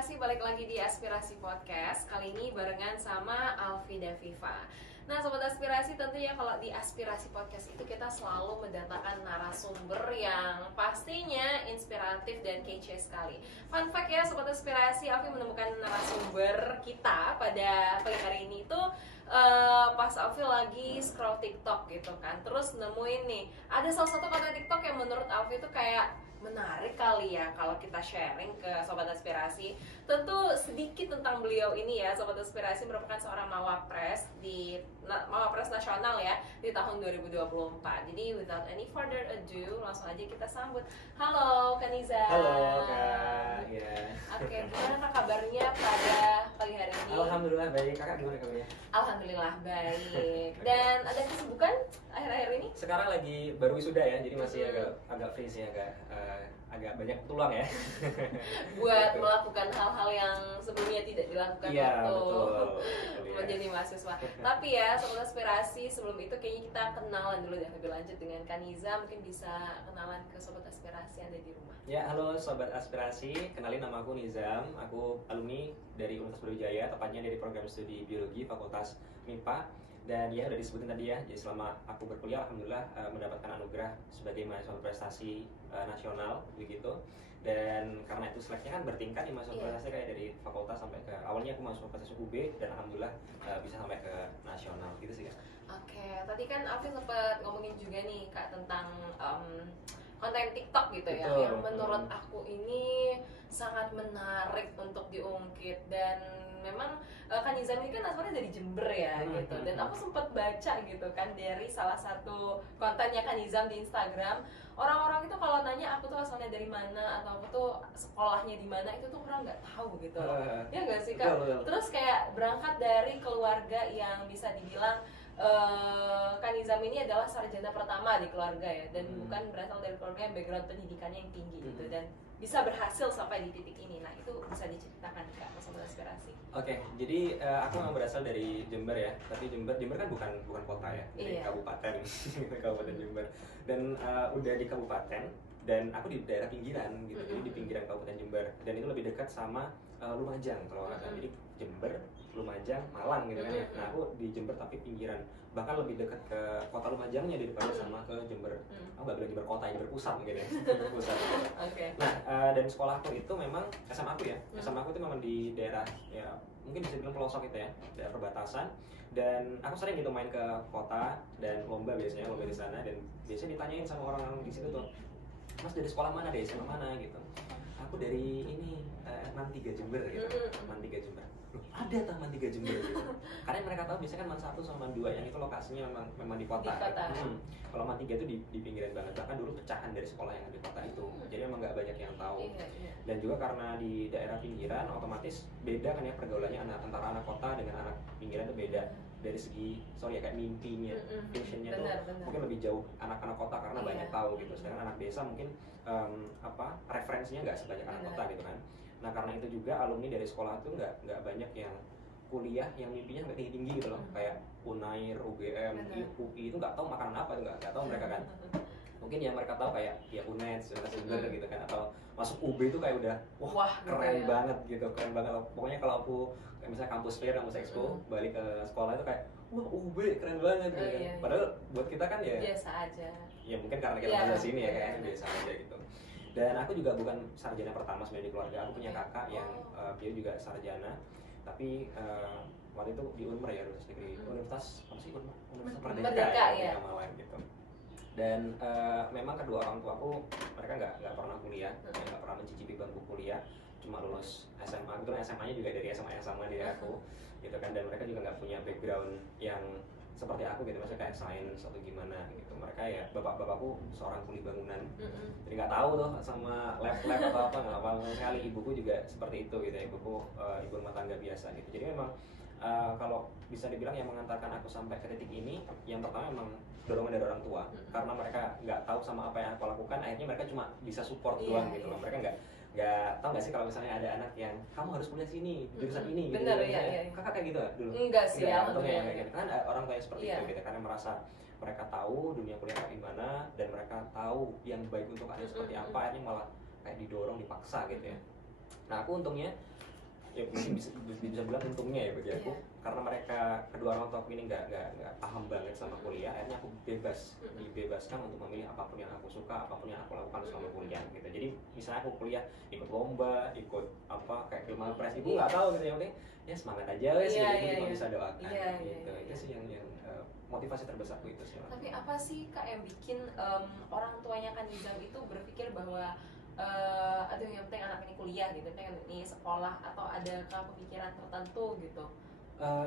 Aspirasi, balik lagi di Aspirasi Podcast. Kali ini barengan sama Alfi dan Viva. Nah Sobat Aspirasi, tentunya kalau di Aspirasi Podcast itu kita selalu mendatangkan narasumber yang pastinya inspiratif dan kece sekali. Fun fact ya Sobat Aspirasi, Alfi menemukan narasumber kita pada pagi hari ini itu pas Alfi lagi scroll TikTok gitu kan. Terus nemuin nih, ada salah satu konten TikTok yang menurut Alfi itu kayak menarik kali ya kalau kita sharing ke Sobat Aspirasi. Tentu sedikit tentang beliau ini ya. Sobat Aspirasi merupakan seorang mawapres di Mawapres Nasional ya di tahun 2024. Jadi without any further ado, langsung aja kita sambut. Halo Kaniza. Halo Kak. Ya. Oke, gimana kabarnya pada pagi hari ini? Alhamdulillah baik. Kakak gimana kabarnya? Alhamdulillah baik. Dan ada kesibukan akhir-akhir ini? Sekarang lagi baru wisuda ya, jadi masih agak free sih, agak banyak peluang ya. Buat melakukan hal-hal yang sebelumnya tidak dilakukan waktu menjadi mahasiswa. Tapi ya Sobat Aspirasi, sebelum itu kayaknya kita kenalan dulu deh lebih lanjut dengan Kaniza. Mungkin bisa kenalan ke Sobat Aspirasi yang ada di rumah. Ya, halo Sobat Aspirasi, kenalin nama aku Nizam. Aku alumni dari Universitas Brawijaya, tepatnya dari program studi Biologi Fakultas MIPA. Dan ya udah disebutin tadi ya, jadi selama aku berkuliah alhamdulillah mendapatkan anugerah sebagai mahasiswa prestasi nasional begitu. Dan karena itu seleksinya kan bertingkat di mahasiswa prestasi kayak dari fakultas sampai ke, awalnya aku mahasiswa prestasi UB dan alhamdulillah bisa sampai ke nasional gitu sih Kak. Oke, tadi kan Alvin sempat ngomongin juga nih Kak tentang konten TikTok gitu ya. Betul. Yang menurut aku ini sangat menarik untuk diungkit. Dan memang Kak Nizam ini kan asalnya dari Jember ya gitu. Dan aku sempat baca gitu kan dari salah satu kontennya Kak Nizam di Instagram. Orang-orang itu kalau nanya aku tuh asalnya dari mana atau aku tuh sekolahnya di mana, itu tuh orang nggak tahu gitu. Ya nggak sih Kak? Betul. Terus kayak berangkat dari keluarga yang bisa dibilang Kak Nizam ini adalah sarjana pertama di keluarga ya, dan bukan berasal dari keluarga yang background pendidikannya yang tinggi gitu, dan bisa berhasil sampai di titik ini. Nah itu bisa diceritakan Kak ke Sobat Aspirasi. Oke, jadi aku memang berasal dari Jember ya, tapi Jember kan bukan kota ya, dari kabupaten, kabupaten Jember, dan udah di kabupaten, dan aku di daerah pinggiran gitu, jadi di pinggiran kabupaten Jember, dan itu lebih dekat sama Lumajang kalau nggak salah, jadi Jember, Lumajang, Malang gitu kan ya. Nah aku di Jember tapi pinggiran, bahkan lebih dekat ke kota Lumajangnya daripada sama ke Jember. Aku nggak bilang Jember kota, Jember pusat mungkin ya, Jember pusat. Nah dan sekolah aku itu memang SMA aku ya, SMA aku itu memang di daerah ya mungkin bisa bilang pelosok itu ya, daerah perbatasan. Dan aku sering gitu main ke kota dan lomba biasanya, lomba di sana, dan biasanya ditanyain sama orang-orang di situ tuh, Mas dari sekolah mana, dari SMA mana gitu. Aku dari ini Man 3 Jember gitu, Man 3 Jember. Loh, ada Taman 3 Jember gitu. Karena mereka tahu biasanya kan Man 1 sama Man 2 yang itu lokasinya memang di kota. Kalau Man 3 itu di pinggiran banget, bahkan dulu pecahan dari sekolah yang ada di kota itu. Jadi memang nggak banyak yang tahu. Dan juga karena di daerah pinggiran otomatis beda kan ya pergaulannya antara anak kota dengan anak pinggiran itu beda. Dari segi kayak mimpinya, visionnya tuh mungkin lebih jauh anak-anak kota karena banyak tahu gitu. Sedangkan anak desa mungkin referensinya nggak sebanyak anak kota gitu kan. Nah karena itu juga alumni dari sekolah itu nggak banyak yang kuliah yang mimpinya nggak tinggi-tinggi gitu loh, kayak Unair, UGM, UI itu nggak tahu makanan apa, nggak tahu mereka kan. Mungkin yang mereka tahu kayak ya UNED, Jember gitu kan, atau masuk UB itu kayak udah wah keren banget gitu, keren banget. Pokoknya kalau aku kayak misalnya kampus fair, kampus expo, balik ke sekolah itu kayak wah UB keren banget gitu kan. Padahal buat kita kan ya biasa aja. Ya mungkin karena kita dari sini ya kayak biasa aja gitu. Dan aku juga bukan sarjana pertama sebenarnya di keluarga. Aku punya kakak yang dia juga sarjana, tapi waktu itu di Unmer ya, Universitas apa sih Unmer? Universitas Merdeka ya, Malang gitu. Dan memang kedua orang tuaku mereka nggak pernah kuliah, nggak pernah mencicipi bangku kuliah, cuma lulus SMA. Kebetulan SMA-nya juga dari SMA yang sama dari aku, gitu kan. Dan mereka juga nggak punya background yang seperti aku gitu, maksudnya kayak sains atau gimana gitu. Mereka ya bapakku seorang kuli bangunan, jadi nggak tahu tuh sama lab atau apa, nggak apa sekali. Ibuku juga seperti itu gitu, ibuku ibu rumah tangga biasa gitu. Jadi memang kalau bisa dibilang yang mengantarkan aku sampai ke titik ini, yang pertama memang dorongan dari orang tua, karena mereka nggak tahu sama apa yang aku lakukan, akhirnya mereka cuma bisa support doang gitu loh. Mereka nggak tahu nggak sih kalau misalnya ada anak yang kamu harus kuliah sini jurusan ini gitu. Kakak kayak gitu dulu? Enggak sih, alhamdulillah. Kayak gitu kan orang tua yang seperti itu gitu, karena merasa mereka tahu dunia kuliah kayak gimana dan mereka tahu yang baik untuk kalian seperti apa, akhirnya malah kayak didorong, dipaksa gitu ya. Nah aku untungnya ya mungkin bisa bilang untungnya ya bagi aku, karena mereka kedua orang tua aku ini nggak paham banget sama kuliah, akhirnya aku dibebaskan untuk memilih apapun yang aku suka, apapun yang aku lakukan selama kuliah gitu. Jadi misalnya aku kuliah ikut lomba, ikut apa kayak film press, ibu nggak tahu gitu, yang penting ya semangat aja wes gitu, cuma bisa doakan gitu. Itu sih yang motivasi terbesarku itu sih. Tapi apa sih Kak yang bikin orang tuanya Kanizam itu berpikir bahwa aduh yang penting anak ini kuliah gitu, yang penting ini sekolah, atau ada pemikiran tertentu gitu?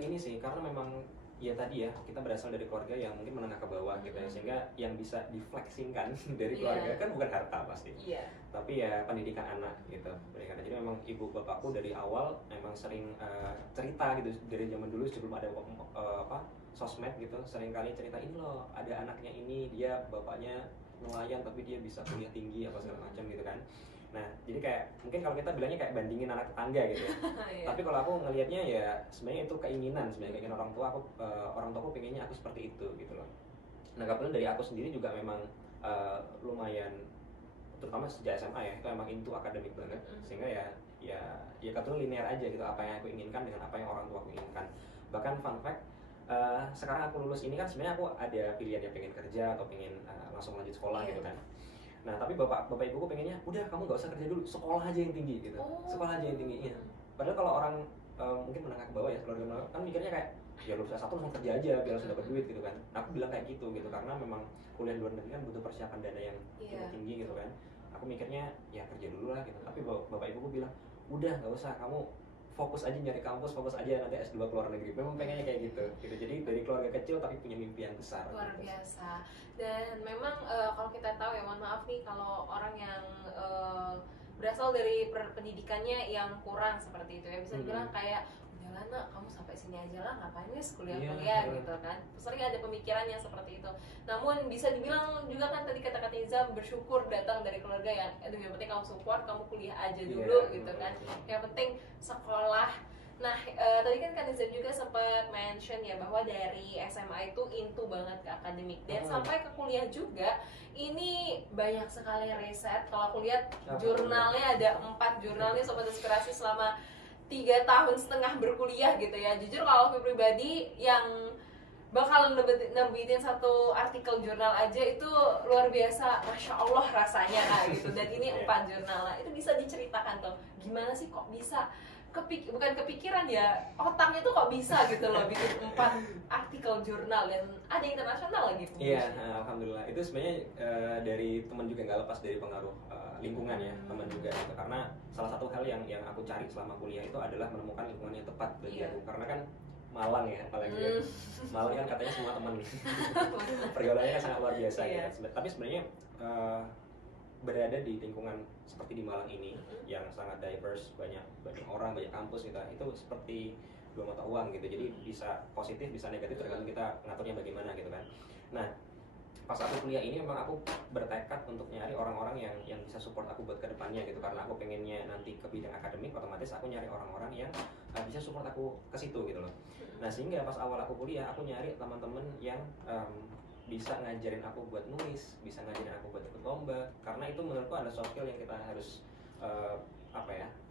Ini sih karena memang ya tadi ya, kita berasal dari keluarga yang mungkin menengah ke bawah gitu ya, sehingga yang bisa difleksingkan dari keluarga kan bukan harta pasti, tapi ya pendidikan anak gitu. Jadi memang ibu bapakku dari awal memang sering cerita gitu dari zaman dulu sebelum ada sosmed gitu, sering kali ceritain loh ada anaknya ini, dia bapaknya nelayan tapi dia bisa kuliah tinggi apa segala macam gitu kan. Nah jadi kayak mungkin kalau kita bilangnya kayak bandingin anak tetangga gitu ya. Tapi kalau aku ngelihatnya ya sebenarnya itu keinginan, sebenarnya keinginan orang tua aku, orang tua aku pengennya aku seperti itu gitu loh. Nah kebetulan dari aku sendiri juga memang lumayan, terutama sejak SMA ya, itu emang into akademik banget, sehingga ya kebetulan linear aja gitu apa yang aku inginkan dengan apa yang orang tua aku inginkan. Bahkan fun fact, sekarang aku lulus ini kan sebenarnya aku ada pilihan ya, pengen kerja atau pengen langsung lanjut sekolah gitu kan. Nah tapi bapak ibuku pengennya udah kamu nggak usah kerja dulu, sekolah aja yang tinggi gitu, sekolah aja yang tinggi. Padahal kalau orang mungkin menengah ke bawah ya, keluarga menengah kan mikirnya kayak ya lulus S1 langsung kerja aja biar langsung dapat duit gitu kan. Nah, aku bilang kayak gitu karena memang kuliah di luar negeri kan butuh persiapan dana yang tinggi gitu kan. Aku mikirnya ya kerja dulu lah gitu. Tapi bapak ibuku bilang udah nggak usah, kamu fokus aja nyari kampus, fokus aja nanti S2 ke luar negeri. Memang pengennya kayak gitu. Jadi dari keluarga kecil tapi punya mimpi yang besar. Luar biasa. Dan memang kalau kita tahu ya, mohon maaf nih kalau orang yang berasal dari pendidikannya yang kurang seperti itu ya, bisa dibilang kayak udahlah nak, kamu sampai sini aja lah, ngapain wes kuliah gitu kan. Sering ada pemikiran yang seperti itu. Namun bisa dibilang juga kan tadi kata Iza, bersyukur datang dari keluarga yang aduh yang penting kamu support, kamu kuliah aja dulu gitu kan. Yang penting sekolah. Nah, tadi kan Kanizam juga sempat mention ya bahwa dari SMA itu into banget ke akademik, dan sampai ke kuliah juga. Ini banyak sekali riset. Kalau aku lihat jurnalnya ada 4 jurnalnya Sobat Inspirasi selama 3,5 tahun berkuliah gitu ya. Jujur kalau aku pribadi yang bakalan nerbitin satu artikel jurnal aja itu luar biasa, masya Allah rasanya gitu. Dan ini 4 jurnal, nah, itu bisa diceritakan tuh gimana sih kok bisa bukan kepikiran ya, otaknya tuh kok bisa gitu loh bikin 4 artikel jurnal dan ada internasional lagi. Iya, alhamdulillah. Itu sebenarnya dari teman juga, nggak lepas dari pengaruh lingkungan ya, teman juga gitu. Karena salah satu hal yang aku cari selama kuliah itu adalah menemukan lingkungan yang tepat bagi aku. Karena kan Malang ya, apalagi Malang kan katanya semua teman nih. Pergaulannya kan sangat luar biasa gitu. Tapi sebenarnya berada di lingkungan seperti di Malang ini yang sangat diverse, banyak orang, banyak kampus gitu, itu seperti dua mata uang gitu. Jadi bisa positif, bisa negatif, tergantung kita ngaturnya bagaimana gitu kan. Nah, pas aku kuliah ini memang aku bertekad untuk nyari orang-orang yang bisa support aku buat kedepannya gitu, karena aku pengennya nanti ke bidang akademik, otomatis aku nyari orang-orang yang bisa support aku ke situ gitu loh. Nah, sehingga pas awal aku kuliah, aku nyari teman-teman yang bisa ngajarin aku buat nulis, bisa ngajarin aku buat ikut lomba, karena itu menurutku ada soft skill yang kita harus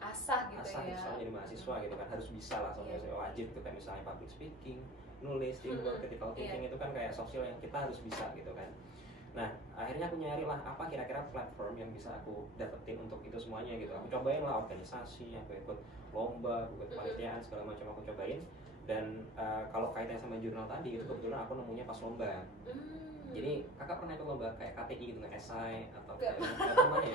asah gitu ya. Misalnya jadi mahasiswa gitu kan, harus bisa lah, soalnya wajib gitu, kayak misalnya public speaking, nulis, teamwork, critical thinking, itu kan kayak soft skill yang kita harus bisa gitu kan. Nah, akhirnya aku nyari lah apa kira-kira platform yang bisa aku dapetin untuk itu semuanya gitu. Aku cobain lah organisasi, aku ikut lomba, aku ikut panitiaan, segala macam aku cobain. Dan kalau kaitannya sama jurnal tadi, itu kebetulan aku nemunya pas lomba. Jadi kakak pernah ikut lomba kayak KTI gitu, esai atau apa ya?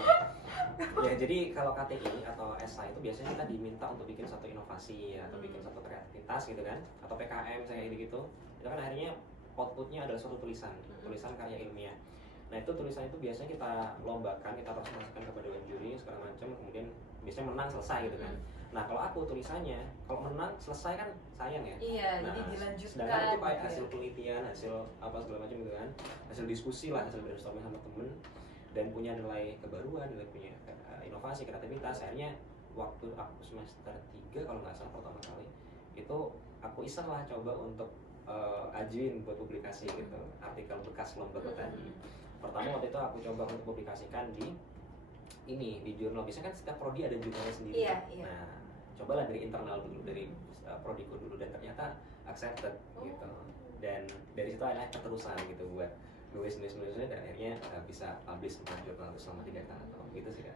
Ya jadi kalau KTI atau esai itu biasanya kita diminta untuk bikin satu inovasi atau bikin satu kreativitas gitu kan, atau PKM kayak gitu. Itu kan akhirnya outputnya adalah suatu tulisan karya ilmiah. Nah itu tulisan itu biasanya kita lombakan, kita presentasikan kepada dewan juri segala macam, kemudian biasanya menang selesai gitu kan. Nah kalau aku tulisannya, kalau menang selesai kan sayang ya. Jadi dilanjutkan. Sedangkan itu kayak hasil penelitian, hasil apa segala macam gitu kan, hasil diskusi lah, hasil brainstorming sama temen, dan punya nilai kebaruan, nilai punya inovasi, kreativitas. Akhirnya waktu aku semester 3 kalau nggak salah pertama kali, itu aku iseng lah coba untuk ajuin buat publikasi gitu, artikel bekas lomba tadi. Pertama waktu itu aku coba untuk publikasikan di jurnal. Biasanya kan setiap prodi ada jurnalnya sendiri. Nah, cobalah dari internal dulu, dari prodiko dulu, dan ternyata accepted gitu. Dan dari situ akhirnya keterusan gitu buat nulis dan akhirnya bisa publish 4 jurnal selama 3 tahun gitu sih Kak.